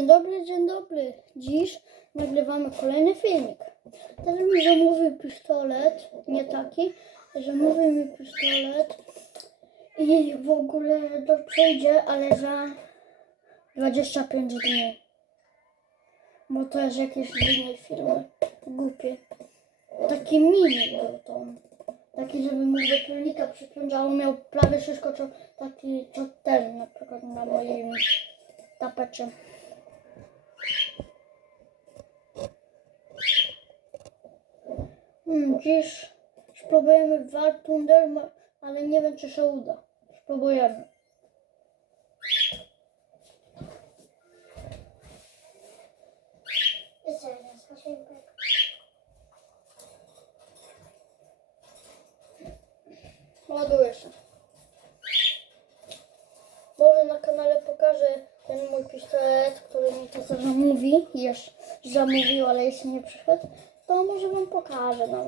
Dzień dobry, dzień dobry. Dziś nagrywamy kolejny filmik. Teraz mi zamówił pistolet, nie taki, zamówił mi pistolet i w ogóle to przyjdzie, ale za 25 dni. Bo to jest jakieś z innej firmy. Głupie. Taki mini był to. Taki, żeby mógł do pilnika przypiąć, a on miał prawie wszystko, co taki, co ten na przykład na moim tapecie. Hmm, dziś spróbujemy War Thunder, ma- ale nie wiem, czy się uda. Spróbujemy. Ładuję się. Może na kanale pokażę ten mój pistolet, który mi to Już zamówił, ale jeśli nie przyszedł, to może wam pokażę na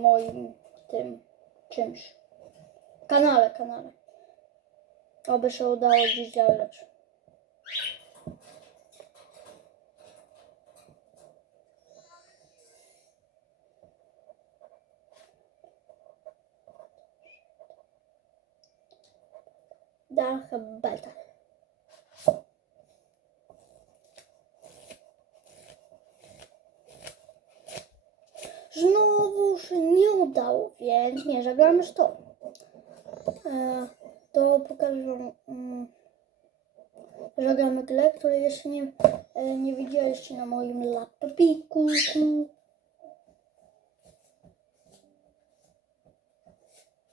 moim tym czymś. Kanale, kanale. Oby się udało dziś zagrać. Dark beta. Znowu się nie udało, więc nie zagramy w to. E, to pokażę wam. Mm, zagramy grę, której jeszcze nie, e, nie widzieliście na moim laptopiku.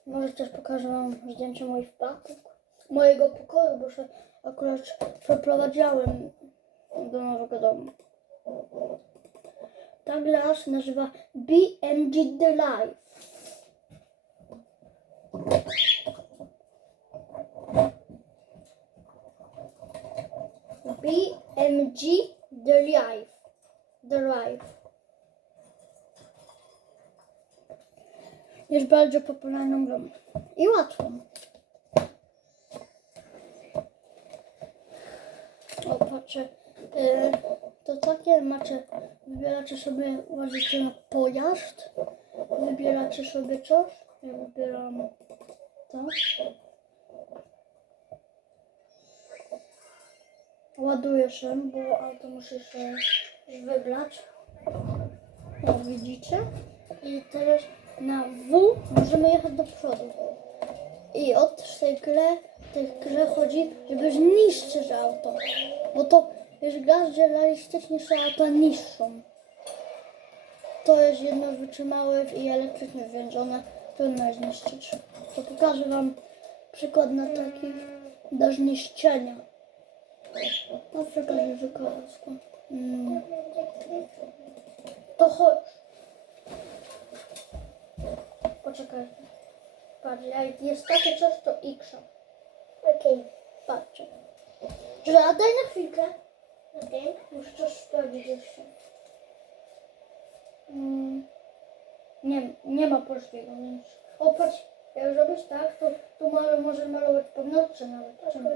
Może też pokażę wam zdjęcie moich wpadek. Mojego pokoju, bo się akurat przeprowadziłem do nowego domu. Ta gra się nazywa BMG The Life. BMG The Life. The Life. Jest bardzo popularną grą i łatwą. O, patrzę. Y, to takie macie, wybieracie sobie, łazicie na pojazd, wybieracie sobie coś. Ja wybieram to. Ładuję się, bo auto musi się wybrać. O, widzicie? I teraz na W możemy jechać do przodu. I od tej grze, tej grze chodzi, żeby zniszczyć auto. Bo to jest gra, że realistycznie się auta niszczą. To jest jedno wytrzymałe i elektrycznie wiązane. Trudno jest zniszczyć. To pokażę Wam przykład na taki do zniszczenia. Na przykład wykorzystam. Mm. To chodź. Poczekaj. Patrz, jak jest takie coś, to X. Okej. Patrzcie. Że a daj na chwilkę. Okej. Muszę coś sprawdzić jeszcze. Mm. Nie, nie ma polskiego, więc... O, patrz, jak zrobić tak, to tu może, może malować pewnocze nawet. Czemu?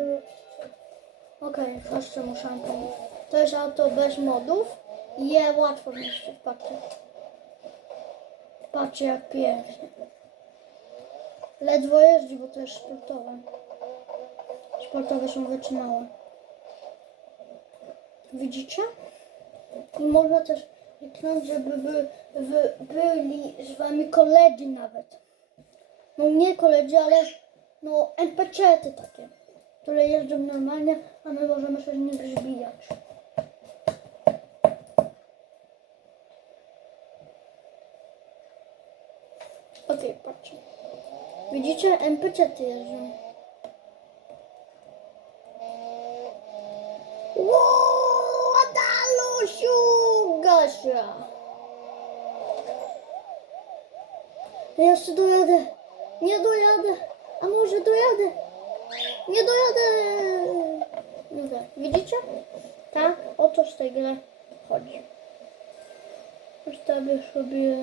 Okej, jeszcze muszę pomóc. To jest auto bez modów i je łatwo zniszczyć, patrzcie. Patrzcie jak pięknie. Ledwo jeździ, bo to jest sportowe. Sportowe są wytrzymałe. Widzicie? I można też kliknąć, żeby by, by, byli z wami koledzy nawet. No nie koledzy, ale no NPC-ty takie, które jeżdżą normalnie, a my możemy się z nich zbijać. Okej, patrzcie. Widzicie? NPC-ty jeżdżą. Ja jeszcze dojadę. Nie dojadę. A może dojadę? Nie dojadę. Dobra, widzicie? Tak, o to z tej gry chodzi. Ustawię sobie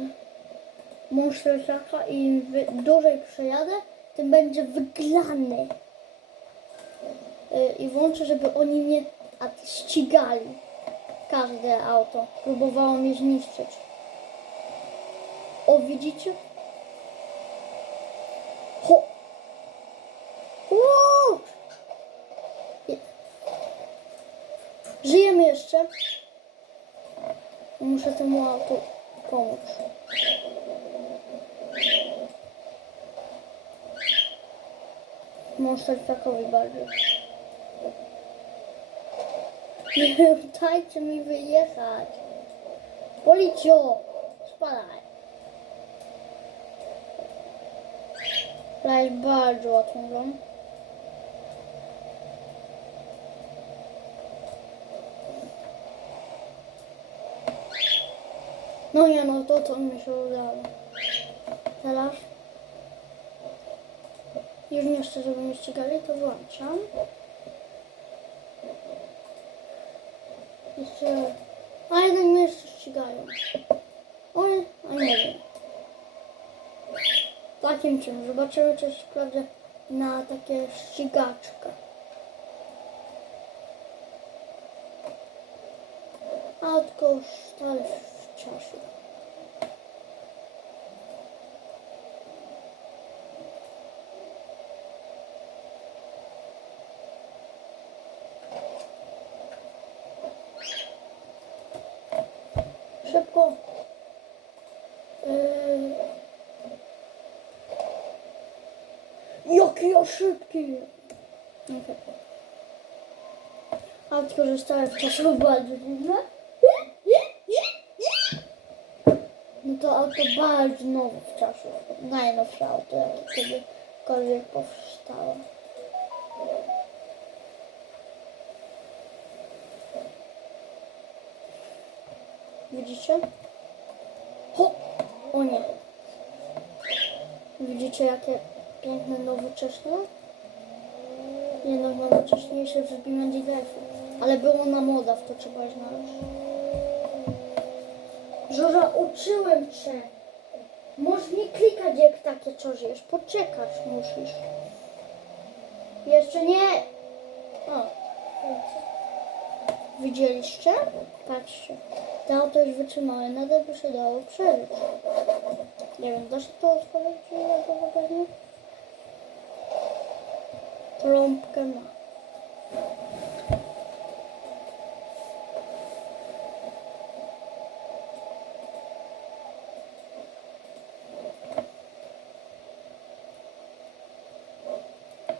monster trucka i im dłużej przejadę, tym będzie wyglany. Y, I włączę, żeby oni nie a ścigali każde auto. Próbowało mnie zniszczyć. O, widzicie? Ho! Uuu! Je- Żyjemy jeszcze. Muszę temu autu pomóc. Może takowi bardziej. Dajcie mi wyjechać. Policjo! Spadaj. Jest bardzo łatwą grą. No nie no, to to mi się udało. Teraz już nie chcę, żeby mnie ścigali, to włączam. Jeszcze... A jednak mnie jeszcze ścigają. Oj, a nie wiem. Takim czym. Zobaczymy, czy się na takie ścigaczkę. A tylko stale w czasie. Szybko. Yy... Jaki ja szybki! Okay. A wykorzystałem w czasie bardzo dziwne. No to auto bardzo nowe w czasie. Najnowsze auto, jakie kiedykolwiek powstało. Widzicie? Ho! O nie. Widzicie jakie piękne, nowoczesne? Jednak nowocześniejsze w BMDF. Ale było na moda, w to trzeba znaleźć. Żora, uczyłem cię. Możesz nie klikać jak takie coś jest. Poczekać musisz. Jeszcze nie. O. Widzieliście? Patrzcie. To auto jest wytrzymałe. Nadal by się dało przeżyć. Nie wiem, da się to otworzyć do bagażnika? Trąbkę ma.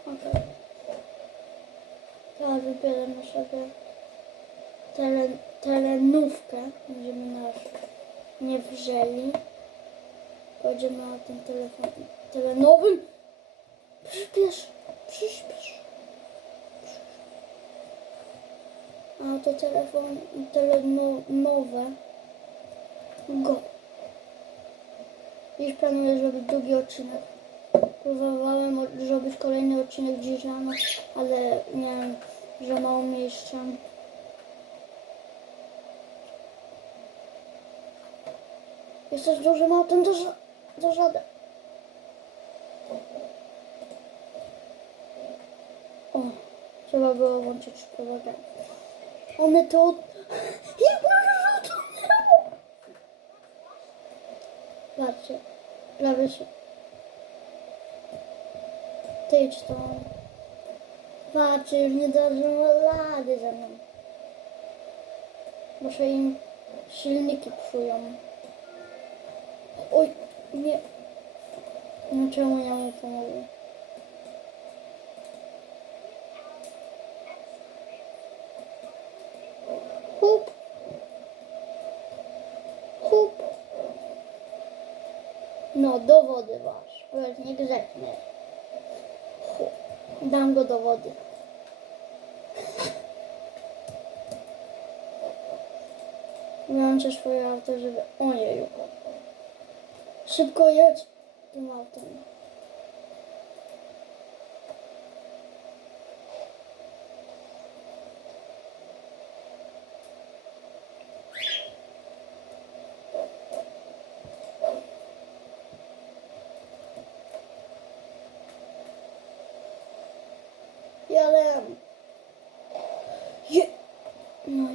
Okej. Teraz wybieram sobie teren, terenówkę. Będziemy nas nie wrzeli. Pojedziemy na tym telefon terenowym. Przyspiesz, przyspiesz. A to telefon telenowe. Go. Dziś planuję zrobić drugi odcinek. Próbowałem zrobić kolejny odcinek dziś rano, ale wiem, że mało miejsca. Jesteś dużym autem, to, ża- to żaden. O, trzeba było włączyć propagandę. One to... Jak możesz o to Patrzcie, prawie się... Ty idź to. Patrzcie, już nie dadzą rady ze mną. Muszę im silniki psują. Oj, nie. No czemu ja mu pomogę? Hup. Hup. No, do wody wasz. Powiedz, nie grzechnie. Hu. Dam go do wody. Wyłączę swoje auto, żeby... Ojeju. Szybko jedź tym autem. Jelem. Je... No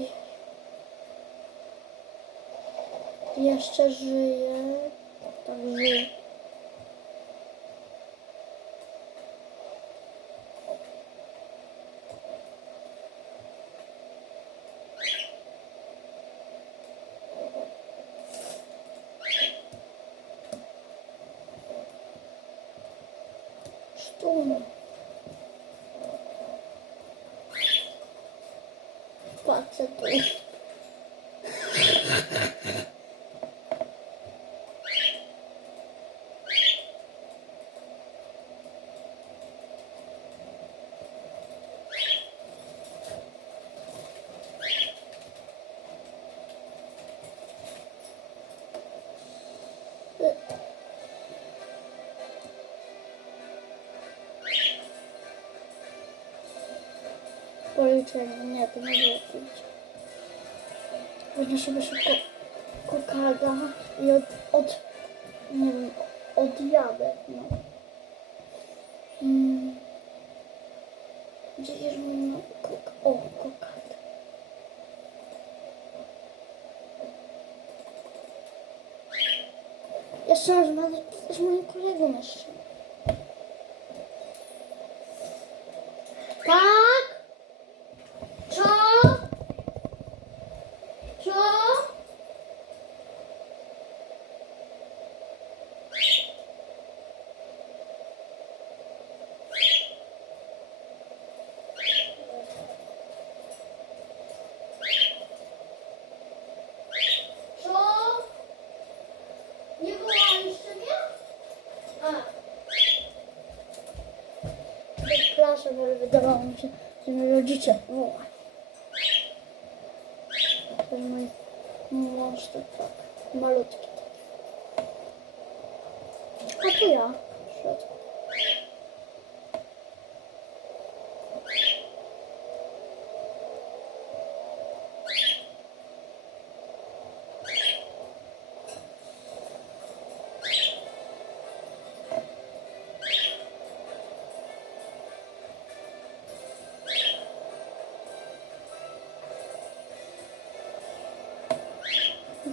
Jeszcze żyję. Sztum. Patrzę tu. Policzenie, to nie było pić. Będzie sobie szybko kokada i od, od nie wiem, odjadę, no. Mm. Gdzie jest mój kok? O, kokada. Jeszcze? Przepraszam, ale wydawało mi się, że mnie rodzice wołają. To mój mąż to tak, malutki. A tu ja w środku.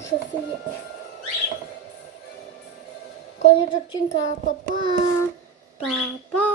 Wyjechać. Koniec odcinka. Pa, pa. Pa, pa.